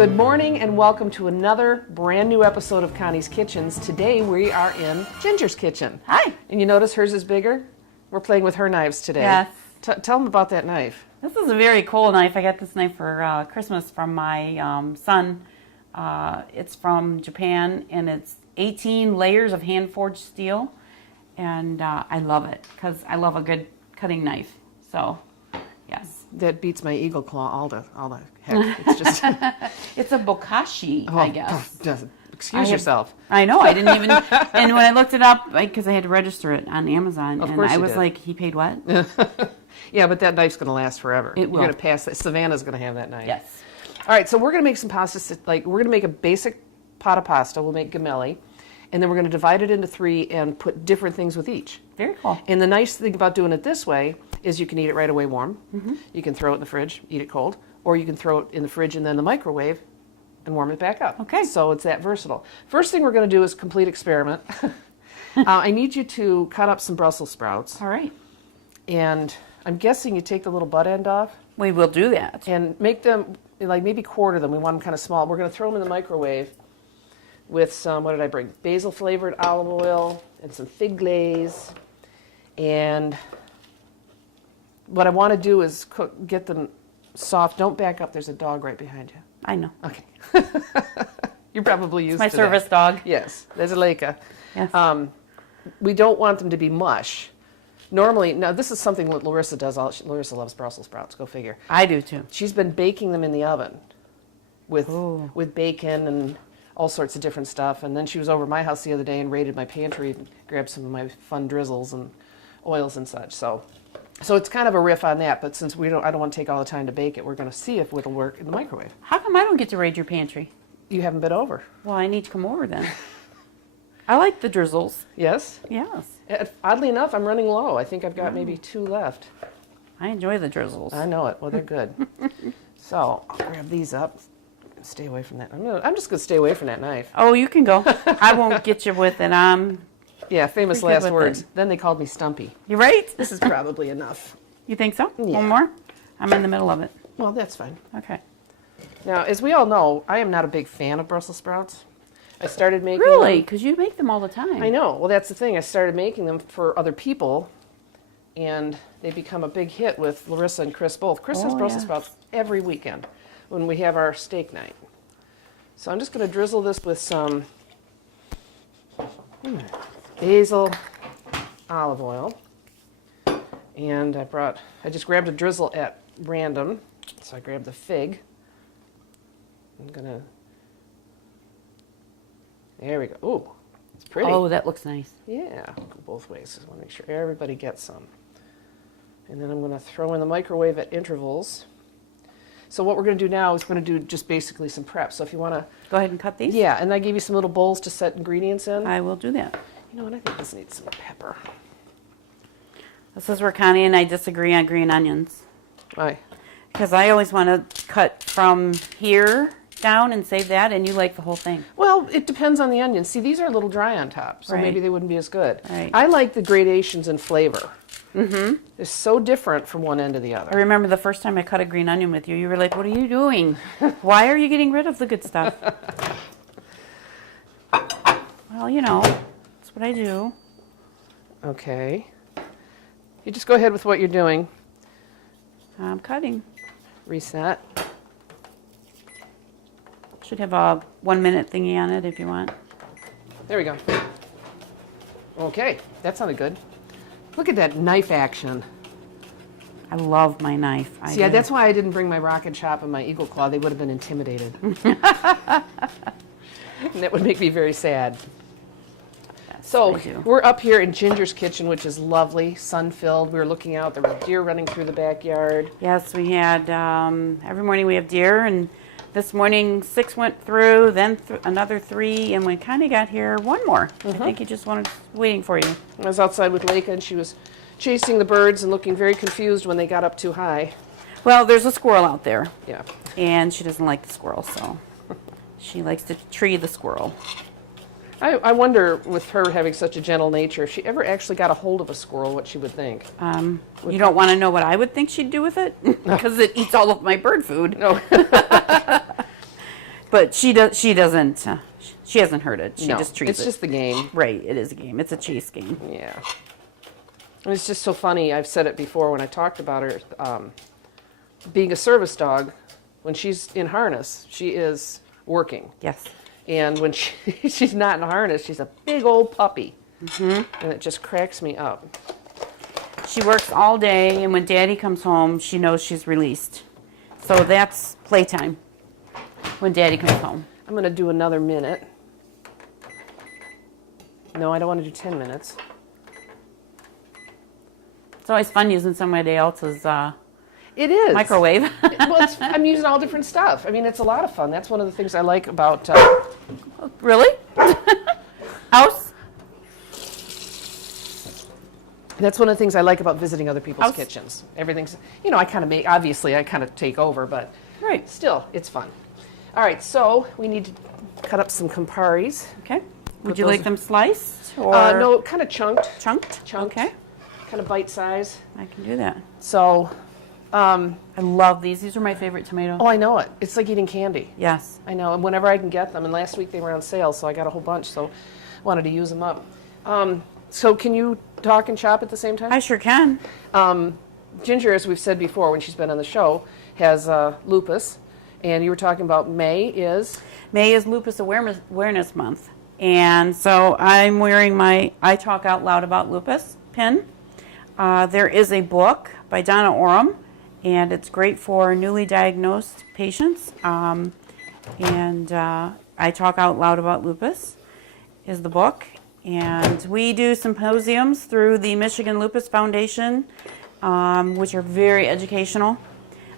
Good morning and welcome to another brand new episode of Connie's Kitchens. Today we are in Ginger's kitchen. Hi. And you notice hers is bigger? We're playing with her knives today. Yes. Tell them about that knife. This is a very cool knife. I got this knife for Christmas from my son. It's from Japan, and it's 18 layers of hand-forged steel. And I love it because I love a good cutting knife. So, yes. That beats my eagle claw all the heck. It's just It's a bokashi, I guess. Excuse yourself. I know. I didn't even. And when I looked it up, because I had to register it on Amazon, Of and course I you was did. like, "He paid what?" Yeah, but that knife's going to last forever. It will. You're going to pass it. Savannah's going to have that knife. Yes. All right, so we're going to make some pasta. We're going to make a basic pot of pasta. We'll make gemelli. And then we're going to divide it into three and put different things with each. Very cool. And the nice thing about doing it this way is you can eat it right away warm. Mm-hmm. You can throw it in the fridge, eat it cold, or you can throw it in the fridge and then the microwave and warm it back up. Okay. So it's that versatile. First thing we're going to do is complete experiment. I need you to cut up some Brussels sprouts. All right. And I'm guessing you take the little butt end off We will do that. and make them, like maybe quarter them. We want them kind of small. We're going to throw them in the microwave with some, what did I bring? Basil flavored olive oil and some fig glaze. And what I want to do is get them soft. Don't back up. There's a dog right behind you. I know. Okay. You're probably used My to service that. dog. Yes, there's a Leica. Yes. We don't want them to be mush. Normally, now this is something that Larissa does. Larissa loves Brussels sprouts. Go figure. I do too. She's been baking them in the oven with Ooh. bacon and all sorts of different stuff. And then she was over at my house the other day and raided my pantry and grabbed some of my fun drizzles and oils and such. So it's kind of a riff on that. But since I don't want to take all the time to bake it, we're going to see if it'll work in the microwave. How come I don't get to raid your pantry? You haven't been over. Well, I need to come over then. I like the drizzles. Yes? Yes. Oddly enough, I'm running low. I think I've got maybe 2 left. I enjoy the drizzles. I know it. Well, they're good. So I'll grab these up. Stay away from that. I'm just going to stay away from that knife. Oh, you can go. I won't get you with it. Yeah, famous Pretty good last with words. it. Then they called me Stumpy. You right? This is probably enough. You think so? Yeah. One more? I'm in the middle of it. Well, that's fine. Okay. Now, as we all know, I am not a big fan of Brussels sprouts. I started making Really? them. Because you make them all the time. I know. Well, that's the thing. I started making them for other people, and they become a big hit with Larissa and Chris both. Chris has Oh, Brussels yeah. sprouts every weekend when we have our steak night. So I'm just going to drizzle this with some basil olive oil. And I just grabbed a drizzle at random. So I grabbed the fig. There we go. Ooh, it's pretty. Oh, that looks nice. Yeah, go both ways. Just want to make sure everybody gets some. And then I'm going to throw in the microwave at intervals. So what we're going to do now is going to do just basically some prep. So if you want to, Go ahead and cut these. yeah, and I gave you some little bowls to set ingredients in. I will do that. You know what? I think this needs some pepper. This is where Connie and I disagree on green onions. Why? Because I always want to cut from here down and save that, and you like the whole thing. Well, it depends on the onions. See, these are a little dry on top, so Right. maybe they wouldn't be as good. Right. I like the gradations in flavor. Mm-hmm. They're so different from one end to the I other. remember the first time I cut a green onion with you, you were like, "What are you doing? Why are you getting rid of the good stuff?" Well, you know, that's what I do. Okay. You just go ahead with what you're doing. I'm cutting. Reset. Should have a 1 minute thingy on it if you want. There we go. Okay, that sounded good. Look at that knife action. I love my knife. See, that's why I didn't bring my rocket chop and my eagle claw. They would have been intimidated. And that would make me very sad. So I do. we're up here in Ginger's kitchen, which is lovely, sun-filled. We were looking out. There were deer running through the backyard. Yes, we had, every morning we have deer, and this morning 6 went through, then another 3, and when Connie got here, 1 more. I think he just waiting for you. I was outside with Leica, and she was chasing the birds and looking very confused when they got up too high. Well, there's a squirrel out there, Yeah. and she doesn't like the squirrel, so she likes to tree the squirrel. I wonder, with her having such a gentle nature, if she ever actually got a hold of a squirrel, what she would think. You don't want to know what I would think she'd do with it? Because it eats all of my bird food. No. But she doesn't. She hasn't heard it. She No, just treats it's it. just the game. Right. It is a game. It's a chase game. Yeah. And it's just so funny. I've said it before when I talked about her being a service dog. When she's in harness, she is working. Yes. And when she's not in harness, she's a big old puppy. And it just cracks me up. She works all day, and when Daddy comes home, she knows she's released. So that's playtime when Daddy comes home. I'm going to do another minute. No, I don't want to do 10 minutes. It's always fun using somebody else's It is. microwave. Well, I'm using all different stuff. I mean, it's a lot of fun. That's one of the things I like about... Really? House? That's one of the things I like about visiting other people's House. kitchens. Everything's, I kind of obviously I kind of take over, but Right. still, it's fun. All right, so we need to cut up some Camparis. Okay. Would Put you those- like them sliced or No, kind of chunked, chunked? Okay. kind of bite size. I can do that. So, I love these. These are my favorite tomatoes. oh, I know it. It's like eating candy. Yes. I know, and whenever I can get them, and last week they were on sale, so I got a whole bunch, so wanted to use them up. So can you talk and chop at the same time? I sure can. Ginger, as we've said before when she's been on the show, has lupus, and you were talking about May is... May is Lupus Awareness Month. And so I'm wearing my I Talk Out Loud About Lupus pin. There is a book by Donna Oram, and it's great for newly diagnosed patients. I Talk Out Loud About Lupus is the book. And we do symposiums through the Michigan Lupus Foundation, which are very educational.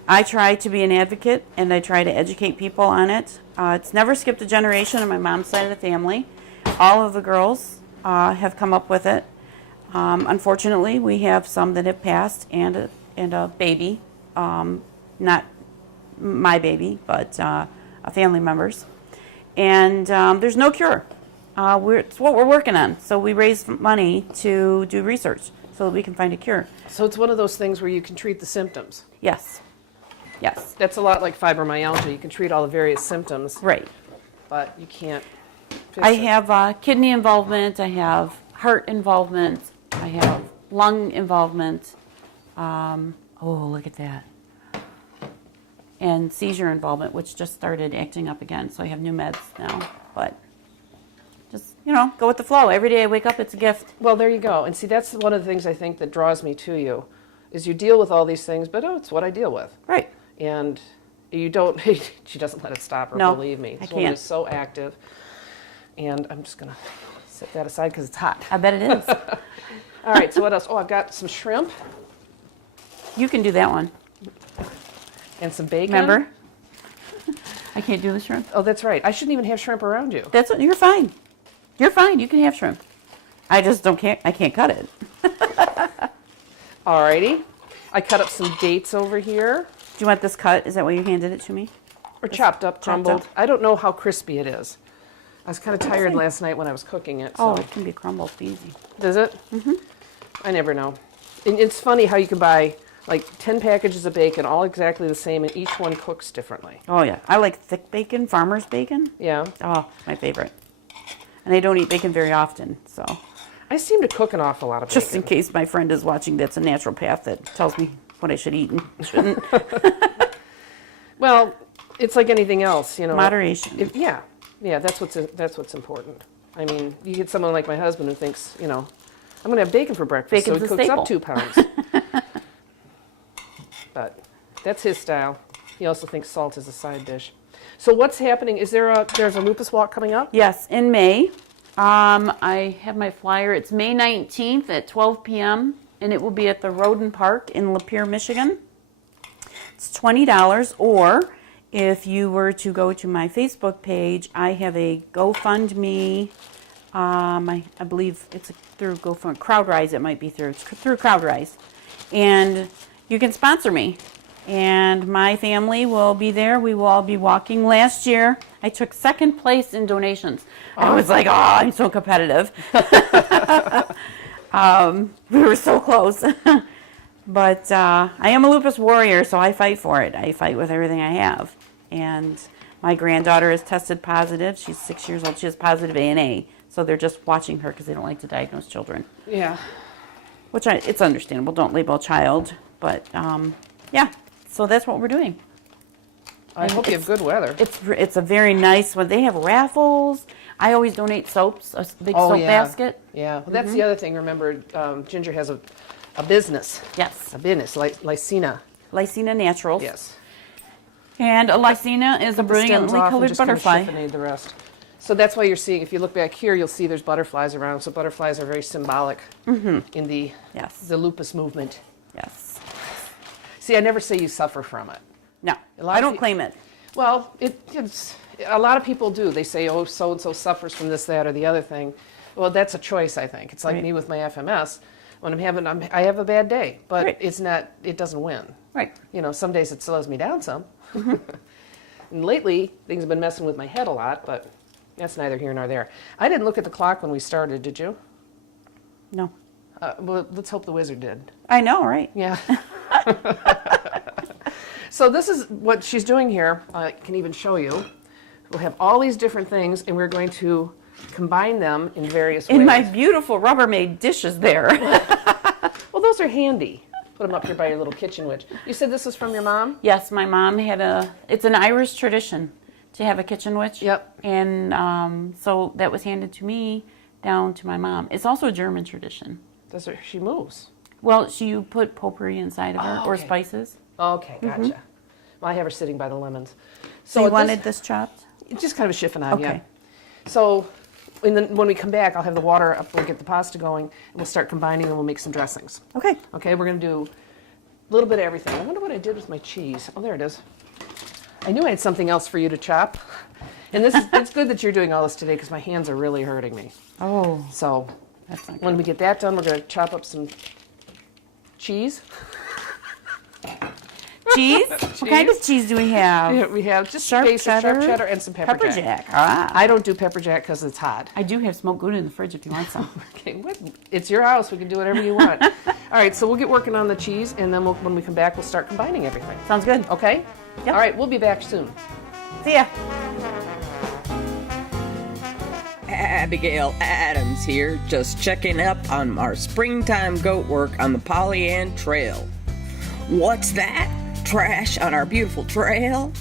I try to be an advocate, and I try to educate people on it. It's never skipped a generation on my mom's side of the family. All of the girls have come up with it. Unfortunately, we have some that have passed and a baby, not my baby, but a family member's. And there's no cure. It's what we're working on. So we raise money to do research so that we can find a cure. So it's one of those things where you can treat the symptoms. Yes. Yes. That's a lot like fibromyalgia. You can treat all the various symptoms, Right. but you can't fix I it. have kidney involvement. I have heart involvement. I have lung involvement. Oh, look at that. And seizure involvement, which just started acting up again. So I have new meds now. But just, go with the flow. Every day I wake up, it's a gift. Well, there you go. And see, that's one of the things I think that draws me to you, is you deal with all these things, but it's what I deal with. Right. And you don't, she doesn't let it stop her, No, believe me. I This woman can't. is so active. And I'm just going to set that aside because it's hot. I bet it is. All right, so what else? Oh, I've got some shrimp You can do that one. and some bacon. Remember? I can't do the shrimp. Oh, that's right. I shouldn't even have shrimp around you. You're fine. You're fine. You can have shrimp. I just I can't cut it. All righty. I cut up some dates over here. Do you want this cut? Is that why you handed it to me? Or chopped up, chopped crumbled. up. I don't know how crispy it is. I was kind of tired last night when I was cooking it. Oh, So. it can be crumbled easy. Does it? Mm-hmm. I never know. And it's funny how you can buy like 10 packages of bacon, all exactly the same, and each one cooks differently. Oh, yeah. I like thick bacon, farmer's bacon. Yeah. Oh, my favorite. And I don't eat bacon very often, so I seem to cook an awful lot of bacon. just in case my friend is watching that's a naturopath that tells me what I should eat and shouldn't. Well, it's like anything else, Moderation. Yeah, that's what's important. I mean, you get someone like my husband who thinks, I'm going to have bacon for breakfast, Bacon's so a he cooks staple. up 2 pounds. But that's his style. He also thinks salt is a side dish. So what's happening? There's a lupus walk coming up? Yes, in May. I have my flyer. It's May 19th at 12 p.m. and it will be at the Roden Park in Lapeer, Michigan. It's $20, or if you were to go to my Facebook page, I have a GoFundMe. I believe it's through GoFundMe. CrowdRise it might be through. It's through CrowdRise. And you can sponsor me. And my family will be there. We will all be walking. Last year, I took second place in donations. I was like, I'm so competitive. We were so close. But I am a lupus warrior, so I fight for it. I fight with everything I have. And My granddaughter is tested positive. She's 6 years old. She has positive ANA. So they're just watching her because they don't like to diagnose children. Yeah. It's understandable. Don't label a child. But, yeah. So that's what we're doing. I hope you have good weather. It's a very nice one. They have raffles. I always donate soaps, a big soap basket. Yeah. Well, that's the other thing. Remember, Ginger has a business. Yes. A business, Lycina. Lycina Naturals. Yes. And a Lycina is a brilliantly colored butterfly. Kind of the rest. So that's why you're seeing, if you look back here, you'll see there's butterflies around. So butterflies are very symbolic in the lupus movement. Yes. See, I never say you suffer from it. No, I don't claim it. Well, it's a lot of people do. They say, oh, so-and-so suffers from this, that, or the other thing. Well, that's a choice, I think. It's like me with my FMS. When I have a bad day, but it doesn't win. Right. You know, some days it slows me down some. And lately, things have been messing with my head a lot, but that's neither here nor there. I didn't look at the clock when we started, did you? No. Well, let's hope the wizard did. I know, right? Yeah. So this is what she's doing here. I can even show you. We'll have all these different things, and we're going to combine them in various ways. In my beautiful Rubbermaid dishes there. Well, those are handy. Put them up here by your little kitchen witch. You said this was from your mom? Yes, my mom had it's an Irish tradition to have a kitchen witch. Yep. And so that was handed to me down to my mom. It's also a German tradition. She moves. Well, you put potpourri inside of her or spices. Okay, gotcha. Well, I have her sitting by the lemons. So you wanted this chopped? Just kind of a chiffonade, Okay. yeah. So when we come back, I'll have the water up, we'll get the pasta going, and we'll start combining and we'll make some dressings. Okay. Okay, we're going to do a little bit of everything. I wonder what I did with my cheese. Oh, there it is. I knew I had something else for you to chop. And it's good that you're doing all this today because my hands are really hurting me. Oh. So That's not when we get that done, we're going to chop up some cheese. Cheese? What kind of cheese do we have? We have just Sharp basic cheddar? sharp cheddar and some pepper jack. Ah. I don't do pepper jack because it's hot. I do have smoked Gouda in the fridge if you want some. Okay, it's your house. We can do whatever you want. All right, so we'll get working on the cheese, and then when we come back, we'll start combining everything. Sounds good. Okay? Yep. All right, we'll be back soon. See ya. Abigail Adams here, just checking up on our springtime goat work on the Pollyann Trail. What's that? Trash on our beautiful trail?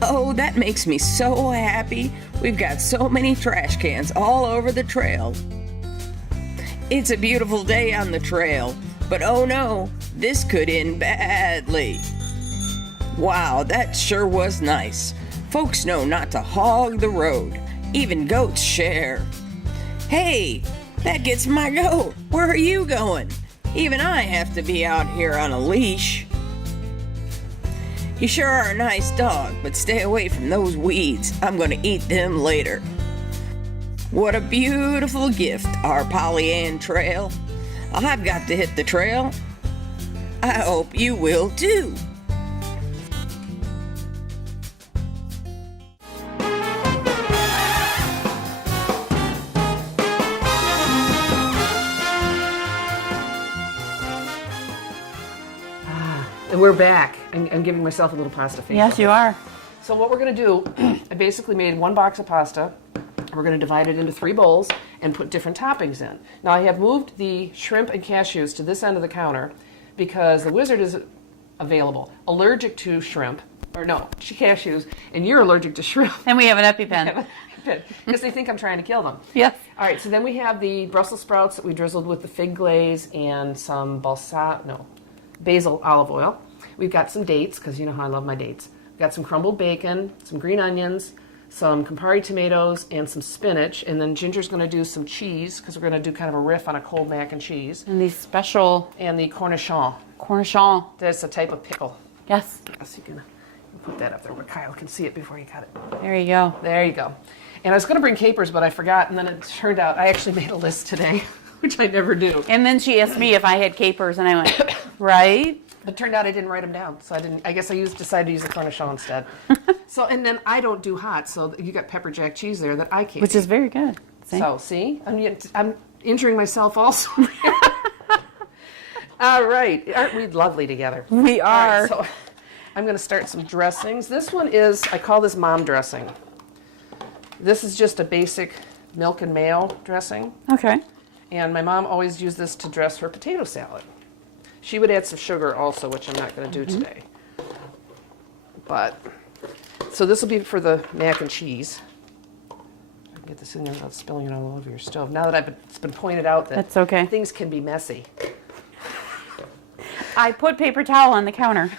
Oh, that makes me so happy. We've got so many trash cans all over the trail. It's a beautiful day on the trail, but oh no, this could end badly. Wow, that sure was nice. Folks know not to hog the road. Even goats share. Hey, that gets my goat. Where are you going? Even I have to be out here on a leash. You sure are a nice dog, but stay away from those weeds. I'm gonna eat them later. What a beautiful gift, our Pollyann Trail. I've got to hit the trail. I hope you will too. And we're back. I'm giving myself a little pasta facial. Yes, you are. So what we're going to do, I basically made one box of pasta. We're going to divide it into 3 bowls and put different toppings in. Now I have moved the shrimp and cashews to this end of the counter because the wizard is available, allergic to shrimp, or no, cashews, and you're allergic to shrimp. And we have an EpiPen. Because they think I'm trying to kill them. Yes. All right, so then we have the Brussels sprouts that we drizzled with the fig glaze and some basil olive oil. We've got some dates, because you know how I love my dates. We've got some crumbled bacon, some green onions, some Campari tomatoes, and some spinach. And then Ginger's going to do some cheese, because we're going to do kind of a riff on a cold mac and cheese. And these special... And the cornichon. Cornichon. That's a type of pickle. Yes. So you can put that up there where Kyle can see it before you cut it. There you go. There you go. And I was going to bring capers, but I forgot, and then it turned out I actually made a list today, which I never do. And then she asked me if I had capers, and I went, right? But it turned out I didn't write them down, so I guess I decided to use the cornichon instead. So, and then I don't do hot, so you got pepper jack cheese there that I can't Which eat. is very good. See? So, see? I'm injuring myself also. All right. Aren't we lovely together? We are. All right, I'm going to start some dressings. This one is, I call this mom dressing. This is just a basic milk and mayo dressing. Okay. And my mom always used this to dress her potato salad. She would add some sugar also, which I'm not going to do today. But, so this will be for the mac and cheese. I can get this in there without spilling it all over your stove. Now that it's been pointed out that That's okay. things can be messy. I put paper towel on the counter.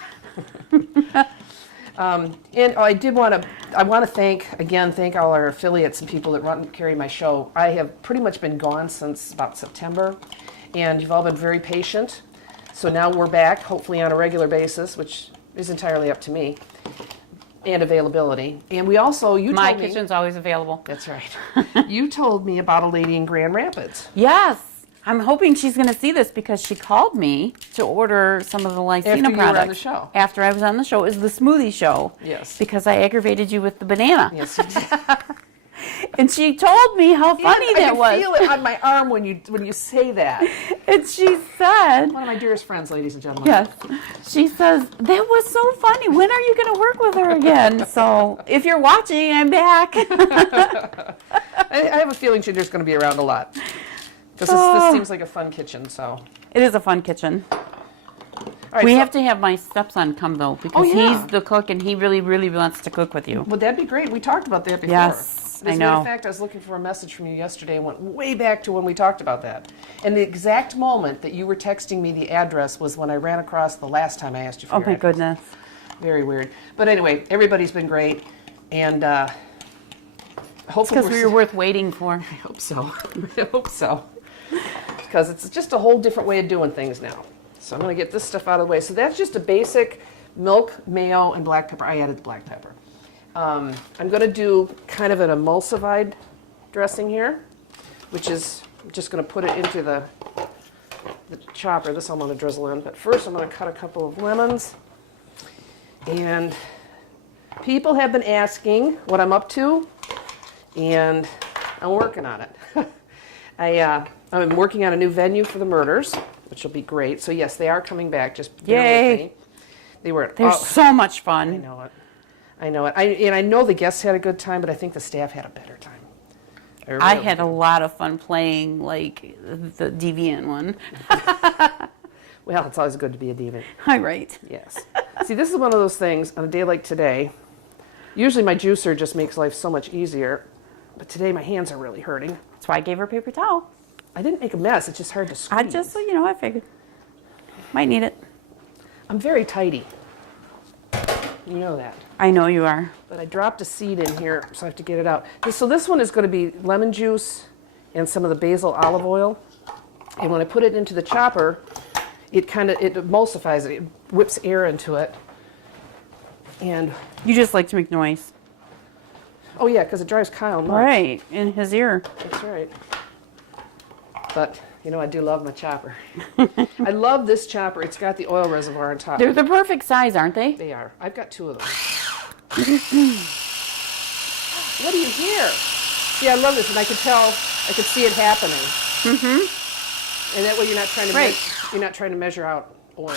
And I want to thank all our affiliates and people that carry my show. I have pretty much been gone since about September, and you've all been very patient. So now we're back, hopefully on a regular basis, which is entirely up to me, and availability. And we also, My kitchen's always available. That's right. You told me about a lady in Grand Rapids. Yes. I'm hoping she's going to see this because she called me to order some of the Lysina After you products. were on the show. After I was on the show. It was the smoothie show. Yes. Because I aggravated you with the banana. Yes, you did. And she told me how funny that was. I can feel it on my arm when you say that. And she said, One of my dearest friends, ladies and gentlemen. yes, she says, that was so funny. When are you going to work with her again? So if you're watching, I'm back. I have a feeling Ginger's going to be around a lot. This seems like a fun kitchen, so. It is a fun kitchen. All right, We so- have to have my stepson come, though, because yeah. he's the cook and he really, really wants to cook with you. Well, that'd be great. We talked about that before. Yes, As I a matter know. of fact, I was looking for a message from you yesterday and went way back to when we talked about that. And the exact moment that you were texting me the address was when I ran across the last time I asked you for Oh, your my address. goodness. Very weird. But anyway, everybody's been great. And hopefully Because we were worth waiting for. I hope so. I hope so. Because it's just a whole different way of doing things now. So I'm going to get this stuff out of the way. So that's just a basic milk, mayo, and black pepper. I added the black pepper. I'm going to do kind of an emulsified dressing here, which is I'm just going to put it into the chopper. This I'm going to drizzle in. But first I'm going to cut a couple of lemons. And people have been asking what I'm up to, and I'm working on it. I'm working on a new venue for the Murders, which will be great. So yes, they are coming back. Just bear Yay. with me. They were. They're so much fun. I know it. I know it. And I know the guests had a good time, but I think the staff had a better time. I had a lot of fun playing, like, the deviant one. Well, it's always good to be a diva. Hi, right. Yes. See, this is one of those things on a day like today. Usually my juicer just makes life so much easier, but today my hands are really hurting. That's why I gave her paper towel. I didn't make a mess. It's just hard to squeeze. I figured. Might need it. I'm very tidy. You know that. I know you are. But I dropped a seed in here, so I have to get it out. So this one is going to be lemon juice and some of the basil olive oil. And when I put it into the chopper, it emulsifies it. It whips air into it. And, You just like to make noise. oh yeah, because it drives Kyle nuts. Right, in his ear. That's right. But, I do love my chopper. I love this chopper. It's got the oil reservoir on top. They're the perfect size, aren't they? They are. I've got two of them. What do you hear? See, I love this, and I could see it happening. Mm-hmm. And that way you're not trying to you're not trying to measure out oil.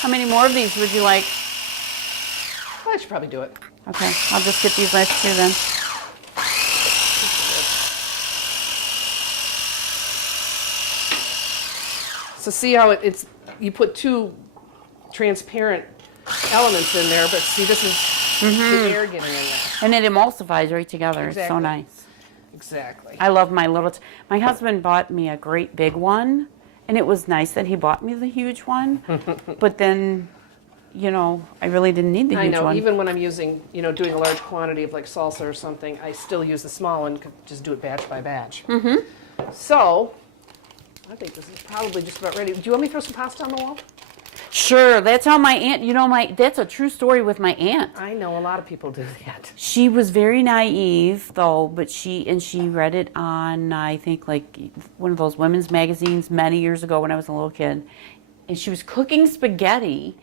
How many more of these would you like? Well, I should probably do it. Okay, I'll just get these last two then. So see how it's you put two transparent elements in there, but see this is the air getting in there. And it emulsifies right together. It's so Exactly. nice. Exactly. I love my little... my husband bought me a great big one, and it was nice that he bought me the huge one. But then, I really didn't need the I huge know, one. even when I'm using, doing a large quantity of like salsa or something, I still use the small one, just do it batch by batch. Mm-hmm. So, I think this is probably just about ready. Do you want me to throw some pasta on the wall? Sure, that's how my aunt, that's a true story with my aunt. I know a lot of people do that. She was very naive, though, but she read it on, I think, like one of those women's magazines many years ago when I was a little kid. And she was cooking spaghetti,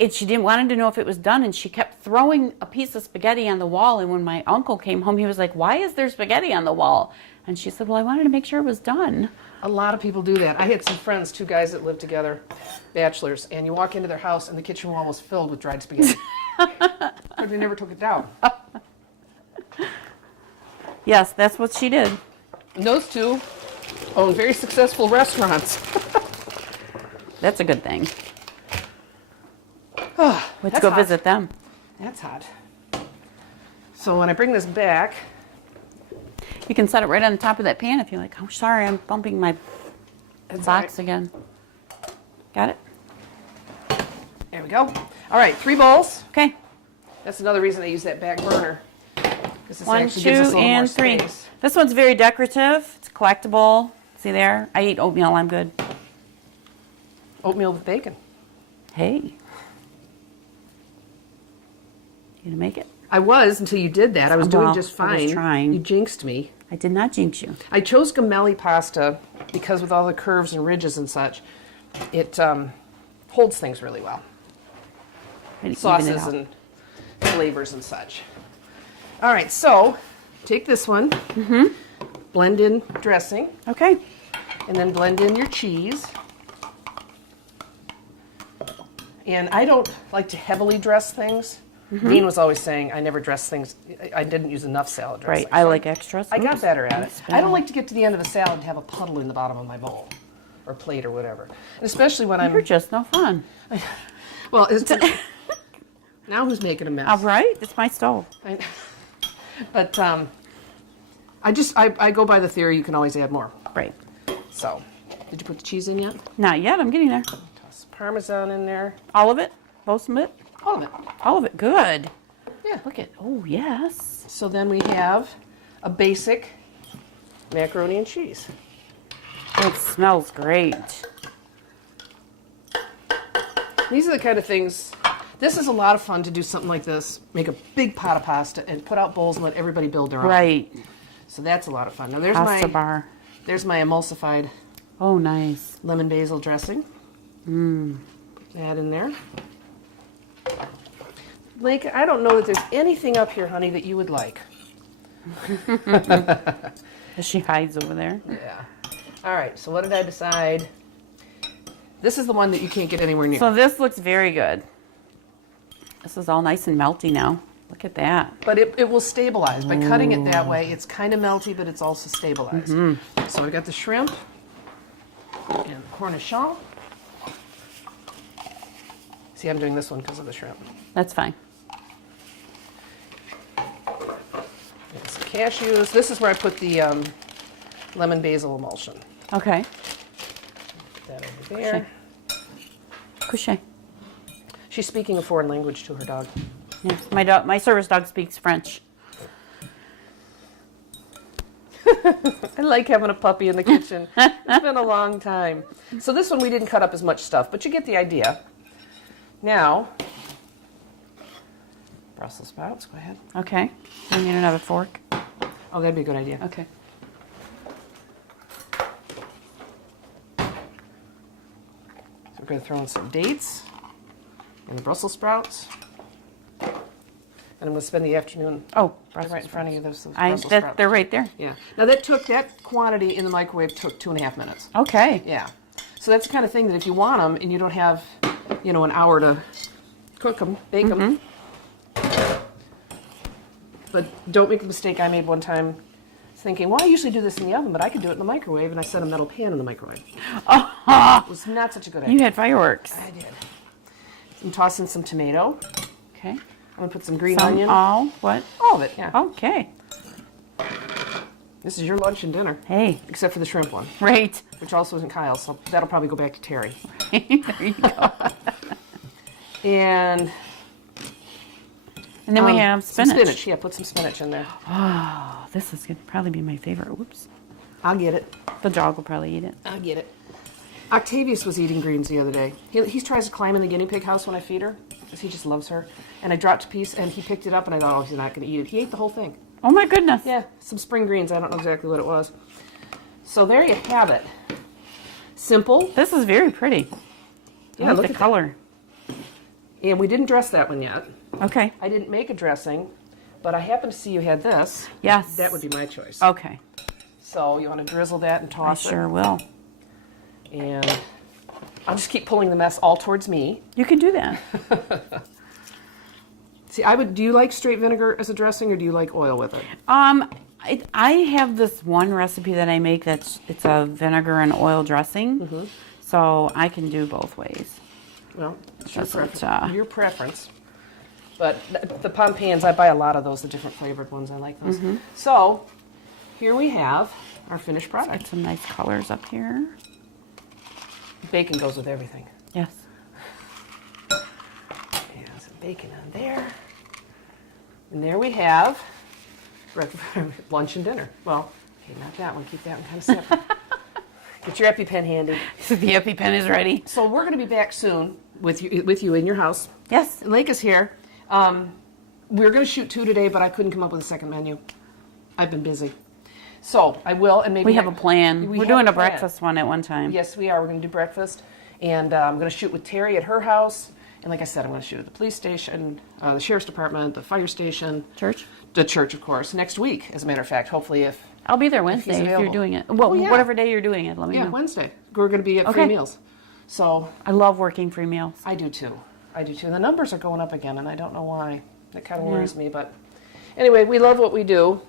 she didn't wanted to know if it was done, and she kept throwing a piece of spaghetti on the wall. And when my uncle came home, he was like, "Why is there spaghetti on the wall?" And she said, "Well, I wanted to make sure it was done." A lot of people do that. I had some friends, 2 guys that lived together, bachelors, and you walk into their house and the kitchen wall was filled with dried spaghetti. But they never took it down. Yes, that's what she did. And those 2 own very successful restaurants. That's a good thing. Oh, Let's that's go hot. visit them. That's hot. So when I bring this back, You can set it right on the top of that pan if you're like, "Oh, sorry, I'm bumping my That's box all again." Got it? there we go. All right, 3 bowls. Okay. That's another reason I use that back burner. 'Cause this 1, actually 2, gives us a little more and 3. space. This one's very decorative. It's collectible. See there? I eat oatmeal. I'm good. Oatmeal with bacon. Hey. You gonna make it? I was until you did that. I was doing Well, just I fine. was trying. You jinxed me. I did not jinx you. I chose gamelli pasta because with all the curves and ridges and such, it holds things really well. Even it Sauces out. and flavors and such. All right, so take this one, blend in dressing, Okay. and then blend in your cheese. And I don't like to heavily dress things. Dean was always saying I never dress things. I didn't use enough salad dressing. Right. I like extras. I got Oops. better at it. Oops. I don't like to get to the end of the salad and have a puddle in the bottom of my bowl or plate or whatever. And especially when You're I'm just no fun. well. Now who's making a mess? All right. It's my stove. But I go by the theory you can always add more. Right. So, did you put the cheese in yet? Not yet. I'm getting there. Toss Parmesan in there. All of it? Most of it? All of it. All of it. Good. Yeah. Look at. Oh, yes. So then we have a basic macaroni and cheese. It smells great. These are the kind of things. This is a lot of fun to do something like this. Make a big pot of pasta and put out bowls and let everybody build their own. Right. So that's a lot of fun. Now Pasta bar. there's my emulsified Oh, nice. lemon basil dressing. Put that in there. Blake, I don't know that there's anything up here, honey, that you would like. She hides over there. Yeah. All right, so what did I decide? This is the one that you can't get anywhere near. So this looks very good. This is all nice and melty now. Look at that. But it will stabilize. By cutting it that way, it's kind of melty, but it's also stabilized. So I've got the shrimp and cornichon. See, I'm doing this one because of the shrimp. That's fine. And some cashews. This is where I put the lemon basil emulsion. Okay. Put that over there. Couché. She's speaking a foreign language to her dog. Yes, my service dog speaks French. I like having a puppy in the kitchen. It's been a long time. So this one we didn't cut up as much stuff, but you get the idea. Now, Brussels sprouts, go ahead. Okay. You need another fork. Oh, that'd be a good idea. Okay. So we're going to throw in some dates and the Brussels sprouts. And I'm going to spend the afternoon Oh, right Brussels in front of you. Those I, Brussels sprouts. they're right there. Yeah. Now that quantity in the microwave took 2.5 minutes. Okay. Yeah. So that's the kind of thing that if you want them and you don't have, an hour to cook them, bake them. But don't make the mistake I made one time thinking, well, I usually do this in the oven, but I could do it in the microwave, and I set a metal pan in the microwave. It was not such a good idea. You had fireworks. I did. I'm tossing some tomato. Okay. I'm going to put some green Some onion. all what? All of it, yeah. Okay. This is your lunch and dinner, Hey. except for the shrimp one, Right. which also isn't Kyle's, so that'll probably go back to Terry. There you go. And And then we have some spinach. spinach. Yeah, put some spinach in there. Oh, this is going to probably be my favorite. Whoops. I'll get it. The dog will probably eat it. I'll get it. Octavius was eating greens the other day. He tries to climb in the guinea pig house when I feed her, because he just loves her. And I dropped a piece, and he picked it up, and I thought, oh, he's not going to eat it. He ate the whole thing. Oh my goodness. Yeah, some spring greens. I don't know exactly what it was. So there you have it. Simple. This is very pretty. I Yeah, like look the at color. And we didn't dress that one yet. Okay. I didn't make a dressing, but I happened to see you had this. Yes. That would be my choice. Okay. So you want to drizzle that and I toss it. sure will. And I'll just keep pulling the mess all towards me. You can do that. See, do you like straight vinegar as a dressing, or do you like oil with it? I have this one recipe that I make it's a vinegar and oil dressing, so I can do both ways. Well, it's Doesn't, your preference. But the pompans, I buy a lot of those, the different flavored ones. I like those. So here we have our finished product. Got some nice colors up here. Bacon goes with everything. Yes. Yeah, some bacon on there. And there we have lunch and dinner. Well, okay, not that one. Keep that one kind of separate. Get your EpiPen handy. The EpiPen is ready. So we're going to be back soon with you in your house. Yes. Lake is here. We were going to shoot 2 today, but I couldn't come up with a second menu. I've been busy. So I will, and maybe We have a plan. We're doing a breakfast one at one time. Yes, we are. We're going to do breakfast, and I'm going to shoot with Terry at her house. And like I said, I'm going to shoot at the police station, the sheriff's department, the fire station, Church? the church, of course, next week. As a matter of fact, hopefully, if I'll be there Wednesday if you're available. doing it. Well, Oh, yeah. whatever day you're doing it, let me know. Wednesday we're going to be at free Okay. meals. So I love working free meals. I do too. And the numbers are going up again, and I don't know why. That kind of worries me, but anyway, we love what we do,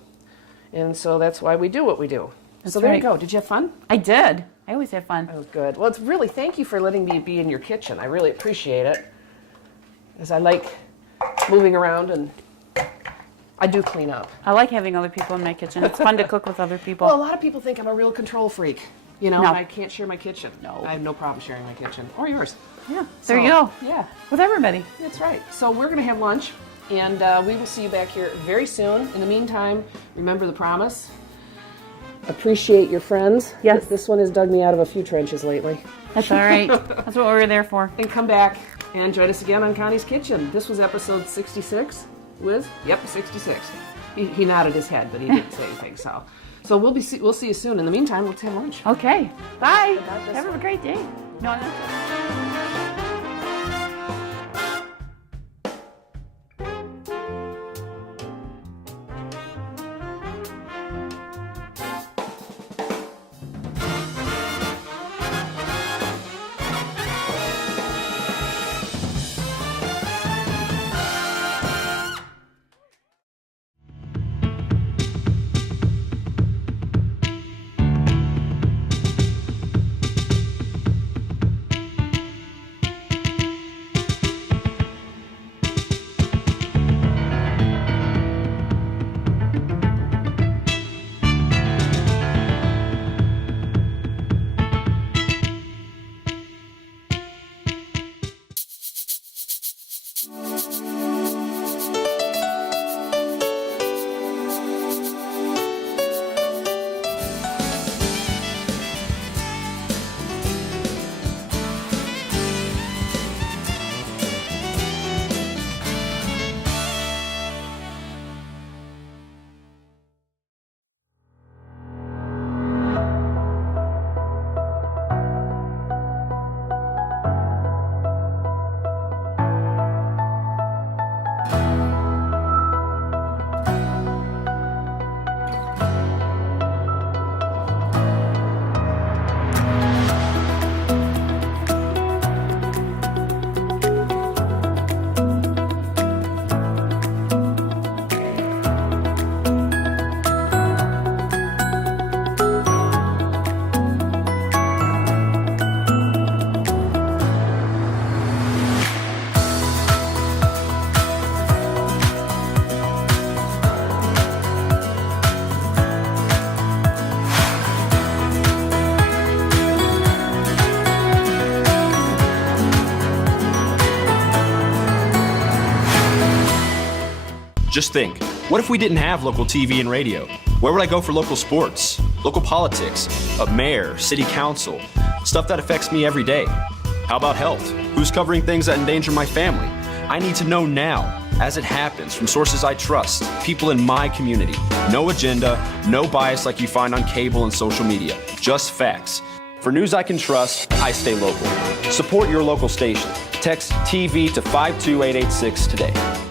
and so that's why we do what we do. That's so there you right. go. Did you have fun? I did. I always have fun. That was good. Well, it's really, thank you for letting me be in your kitchen. I really appreciate it, because I like moving around, and I do clean up. I like having other people in my kitchen. It's fun to cook with other people. Well, a lot of people think I'm a real control freak. You know, No. I can't share my kitchen. No. I have no problem sharing my kitchen. Or yours. Yeah, there you go. Yeah, With everybody. that's right. So we're going to have lunch, and we will see you back here very soon. In the meantime, remember the promise. Appreciate your friends. Yes. This one has dug me out of a few trenches lately. That's all right. That's what we're there for. And come back and join us again on Connie's Kitchen. This was episode 66 with, 66. He nodded his head, but he didn't say anything. So we'll see you soon. In the meantime, let's have lunch. Okay. Bye. About this Have a one. great day. No, that's it. Just think, what if we didn't have local TV and radio? Where would I go for local sports, local politics, a mayor, city council, stuff that affects me every day? How about health? Who's covering things that endanger my family? I need to know now, as it happens, from sources I trust, people in my community. No agenda, no bias like you find on cable and social media, just facts. For news I can trust, I stay local. Support your local station. Text TV to 52886 today.